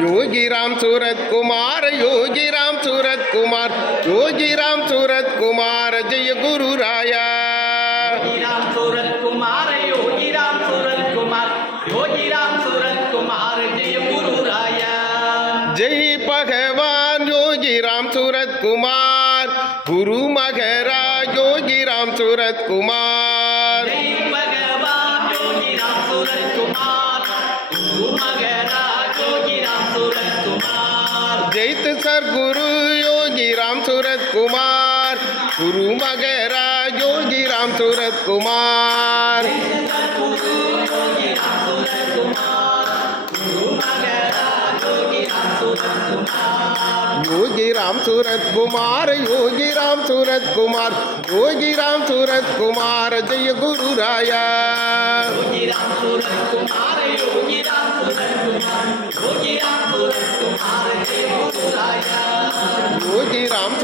योगी राम सूरत कुमार योगी राम सूरत कुमार योगी राम सूरत कुमार जय गुरु राया। राम सूरत कुमार योगी राम सूरत कुमार योगी राम सूरत कुमार जय गुरु राया। जय भगवान योगी राम सूरत कुमार गुरु मगरा योगी राम सूरत कुमार सर गुरु योगी राम सूरत कुमार। गुरु मगरा योगी राम सूरत कुमार। योगी राम सूरत कुमार, योगी राम सूरत कुमार, योगी राम सूरत कुमार, जय गुरु राया। कुमार